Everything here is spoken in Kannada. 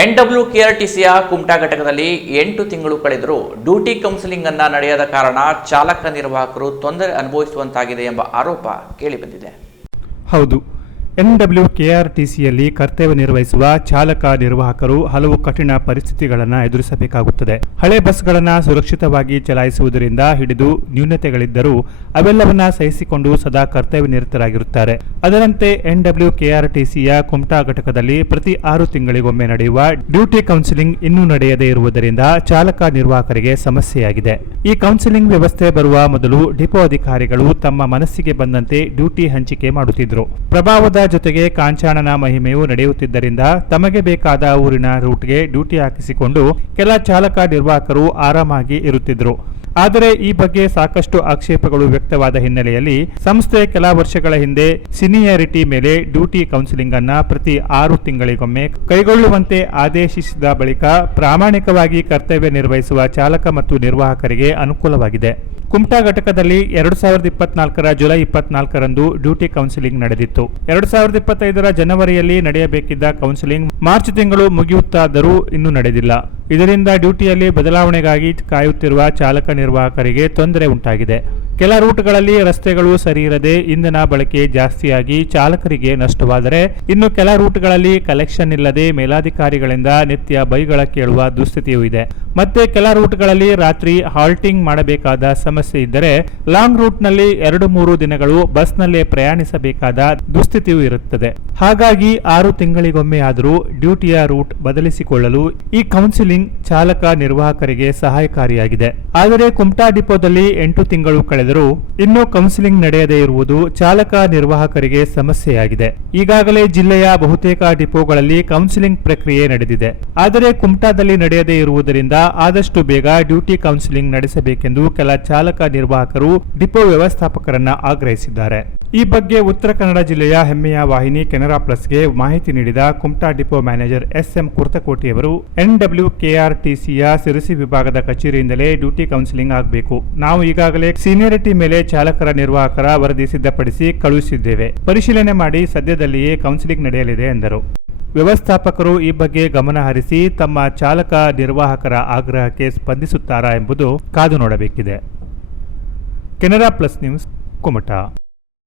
ಎನ್ ಡಬ್ಲ್ಯೂ ಕೆಆರ್ಟಿಸಿಯ ಕುಮಟಾ ಘಟಕದಲ್ಲಿ ಎಂಟು ತಿಂಗಳು ಕಳೆದರೂ ಡ್ಯೂಟಿ ಕೌನ್ಸಿಲಿಂಗ್ ಅನ್ನ ನಡೆಯದ ಕಾರಣ ಚಾಲಕ ನಿರ್ವಾಹಕರು ತೊಂದರೆ ಅನುಭವಿಸುವಂತಾಗಿದೆ ಎಂಬ ಆರೋಪ ಕೇಳಿಬಂದಿದೆ. ಹೌದು. ಎನ್ ಡಬ್ಲ್ಯೂ ಕೆಆರ್ಟಿಸಿಯಲ್ಲಿ ಕರ್ತವ್ಯ ನಿರ್ವಹಿಸುವ ಚಾಲಕ ನಿರ್ವಾಹಕರು ಹಲವು ಕಠಿಣ ಪರಿಸ್ಥಿತಿಗಳನ್ನು ಎದುರಿಸಬೇಕಾಗುತ್ತದೆ. ಹಳೆ ಬಸ್ಗಳನ್ನು ಸುರಕ್ಷಿತವಾಗಿ ಚಲಾಯಿಸುವುದರಿಂದ ಹಿಡಿದು ನ್ಯೂನತೆಗಳಿದ್ದರೂ ಅವೆಲ್ಲವನ್ನ ಸಹಿಸಿಕೊಂಡು ಸದಾ ಕರ್ತವ್ಯ ನಿರತರಾಗಿರುತ್ತಾರೆ. ಅದರಂತೆ ಎನ್ ಡಬ್ಲ್ಯೂ ಕೆಆರ್ಟಿಸಿಯ ಕುಮಟಾ ಘಟಕದಲ್ಲಿ ಪ್ರತಿ ಆರು ತಿಂಗಳಿಗೊಮ್ಮೆ ನಡೆಯುವ ಡ್ಯೂಟಿ ಕೌನ್ಸಿಲಿಂಗ್ ಇನ್ನೂ ನಡೆಯದೇ ಇರುವುದರಿಂದ ಚಾಲಕ ನಿರ್ವಾಹಕರಿಗೆ ಸಮಸ್ಯೆಯಾಗಿದೆ. ಈ ಕೌನ್ಸಿಲಿಂಗ್ ವ್ಯವಸ್ಥೆ ಬರುವ ಮೊದಲು ಡಿಪೋ ಅಧಿಕಾರಿಗಳು ತಮ್ಮ ಮನಸ್ಸಿಗೆ ಬಂದಂತೆ ಡ್ಯೂಟಿ ಹಂಚಿಕೆ ಮಾಡುತ್ತಿದ್ದರು. ಪ್ರಭಾವದ ಜೊತೆಗೆ ಕಾಂಚಾಣನ ಮಹಿಮೆಯು ನಡೆಯುತ್ತಿದ್ದರಿಂದ ತಮಗೆ ಬೇಕಾದ ಊರಿನ ರೂಟ್ಗೆ ಡ್ಯೂಟಿ ಹಾಕಿಸಿಕೊಂಡು ಕೆಲ ಚಾಲಕ ನಿರ್ವಾಹಕರು ಆರಾಮಾಗಿ ಇರುತ್ತಿದ್ದರು ಆದರೆ ಈ ಬಗ್ಗೆ ಸಾಕಷ್ಟು ಆಕ್ಷೇಪಗಳು ವ್ಯಕ್ತವಾದ ಹಿನ್ನೆಲೆಯಲ್ಲಿ ಸಂಸ್ಥೆ ಕೆಲ ವರ್ಷಗಳ ಹಿಂದೆ ಸಿನಿಯಾರಿಟಿ ಮೇಲೆ ಡ್ಯೂಟಿ ಕೌನ್ಸಿಲಿಂಗ್ ಅನ್ನ ಪ್ರತಿ ಆರು ತಿಂಗಳಿಗೊಮ್ಮೆ ಕೈಗೊಳ್ಳುವಂತೆ ಆದೇಶಿಸಿದ ಬಳಿಕ ಪ್ರಾಮಾಣಿಕವಾಗಿ ಕರ್ತವ್ಯ ನಿರ್ವಹಿಸುವ ಚಾಲಕ ಮತ್ತು ನಿರ್ವಾಹಕರಿಗೆ ಅನುಕೂಲವಾಗಿದೆ. ಕುಮಟಾ ಘಟಕದಲ್ಲಿ ಎರಡು ಸಾವಿರದ ಇಪ್ಪತ್ನಾಲ್ಕರ ಜುಲೈ ಇಪ್ಪತ್ನಾಲ್ಕರಂದು ಡ್ಯೂಟಿ ಕೌನ್ಸಿಲಿಂಗ್ ನಡೆದಿತ್ತು. ಎರಡು ಸಾವಿರದ ಇಪ್ಪತ್ತೈದರ ಜನವರಿಯಲ್ಲಿ ನಡೆಯಬೇಕಿದ್ದ ಕೌನ್ಸಿಲಿಂಗ್ ಮಾರ್ಚ್ ತಿಂಗಳು ಮುಗಿಯುತ್ತಾದರೂ ಇನ್ನೂ ನಡೆದಿಲ್ಲ. ಇದರಿಂದ ಡ್ಯೂಟಿಯಲ್ಲಿ ಬದಲಾವಣೆಗಾಗಿ ಕಾಯುತ್ತಿರುವ ಚಾಲಕ ನಿರ್ವಾಹಕರಿಗೆ ತೊಂದರೆ ಉಂಟಾಗಿದೆ. ಕೆಲ ರೂಟ್ಗಳಲ್ಲಿ ರಸ್ತೆಗಳು ಸರಿ ಇರದೆ ಇಂಧನ ಬಳಕೆ ಜಾಸ್ತಿಯಾಗಿ ಚಾಲಕರಿಗೆ ನಷ್ಟವಾದರೆ ಇನ್ನು ಕೆಲ ರೂಟ್ಗಳಲ್ಲಿ ಕಲೆಕ್ಷನ್ ಇಲ್ಲದೆ ಮೇಲಾಧಿಕಾರಿಗಳಿಂದ ನಿತ್ಯ ಬೈಗಳ ಕೇಳುವ ದುಸ್ಥಿತಿಯೂ ಇದೆ. ಮತ್ತೆ ಕೆಲ ರೂಟ್ಗಳಲ್ಲಿ ರಾತ್ರಿ ಹಾಲ್ಟಿಂಗ್ ಮಾಡಬೇಕಾದ ಸಮಸ್ಯೆ ಇದ್ದರೆ ಲಾಂಗ್ ರೂಟ್ನಲ್ಲಿ ಎರಡು ಮೂರು ದಿನಗಳು ಬಸ್ನಲ್ಲೇ ಪ್ರಯಾಣಿಸಬೇಕಾದ ದುಸ್ಥಿತಿಯೂ ಇರುತ್ತದೆ. ಹಾಗಾಗಿ ಆರು ತಿಂಗಳಿಗೊಮ್ಮೆ ಆದರೂ ಡ್ಯೂಟಿಯ ರೂಟ್ ಬದಲಿಸಿಕೊಳ್ಳಲು ಈ ಕೌನ್ಸಿಲಿಂಗ್ ಚಾಲಕ ನಿರ್ವಾಹಕರಿಗೆ ಸಹಾಯಕಾರಿಯಾಗಿದೆ. ಆದರೆ ಕುಮಟಾ ಡಿಪೋದಲ್ಲಿ ಎಂಟು ತಿಂಗಳು ಕಳೆದರೂ ಇನ್ನೂ ಕೌನ್ಸಿಲಿಂಗ್ ನಡೆಯದೇ ಇರುವುದು ಚಾಲಕ ನಿರ್ವಾಹಕರಿಗೆ ಸಮಸ್ಯೆಯಾಗಿದೆ. ಈಗಾಗಲೇ ಜಿಲ್ಲೆಯ ಬಹುತೇಕ ಡಿಪೋಗಳಲ್ಲಿ ಕೌನ್ಸಿಲಿಂಗ್ ಪ್ರಕ್ರಿಯೆ ನಡೆದಿದೆ. ಆದರೆ ಕುಮಟಾದಲ್ಲಿ ನಡೆಯದೇ ಇರುವುದರಿಂದ ಆದಷ್ಟು ಬೇಗ ಡ್ಯೂಟಿ ಕೌನ್ಸಿಲಿಂಗ್ ನಡೆಸಬೇಕೆಂದು ಕೆಲ ಚಾಲಕ ನಿರ್ವಾಹಕರು ಡಿಪೋ ವ್ಯವಸ್ಥಾಪಕರನ್ನ ಆಗ್ರಹಿಸಿದ್ದಾರೆ. ಈ ಬಗ್ಗೆ ಉತ್ತರ ಕನ್ನಡ ಜಿಲ್ಲೆಯ ಹೆಮ್ಮೆಯ ವಾಹಿನಿ ಕೆನರಾ ಪ್ಲಸ್ಗೆ ಮಾಹಿತಿ ನೀಡಿದ Kumta depot manager S M ಕುರ್ತಕೋಟಿಯವರು N W ಕೆಆರ್ಟಿಸಿಯ ಸಿರಸಿ ವಿಭಾಗದ ಕಚೇರಿಯಿಂದಲೇ ಡ್ಯೂಟಿ ಕೌನ್ಸಿಲಿಂಗ್ ಆಗಬೇಕು. ನಾವು ಈಗಾಗಲೇ ಸೀನಿಯರಿಟಿ ಮೇಲೆ ಚಾಲಕರ ನಿರ್ವಾಹಕರ ವರದಿ ಸಿದ್ಧಪಡಿಸಿ ಕಳುಹಿಸಿದ್ದೇವೆ. ಪರಿಶೀಲನೆ ಮಾಡಿ ಸದ್ಯದಲ್ಲಿಯೇ ಕೌನ್ಸಿಲಿಂಗ್ ನಡೆಯಲಿದೆ ಎಂದರು. ವ್ಯವಸ್ಥಾಪಕರು ಈ ಬಗ್ಗೆ ಗಮನ ಹರಿಸಿ ತಮ್ಮ ಚಾಲಕ ನಿರ್ವಾಹಕರ ಆಗ್ರಹಕ್ಕೆ ಸ್ಪಂದಿಸುತ್ತಾರಾ ಎಂಬುದು ಕಾದು ನೋಡಬೇಕಿದೆ. Canara plus news, Kumta.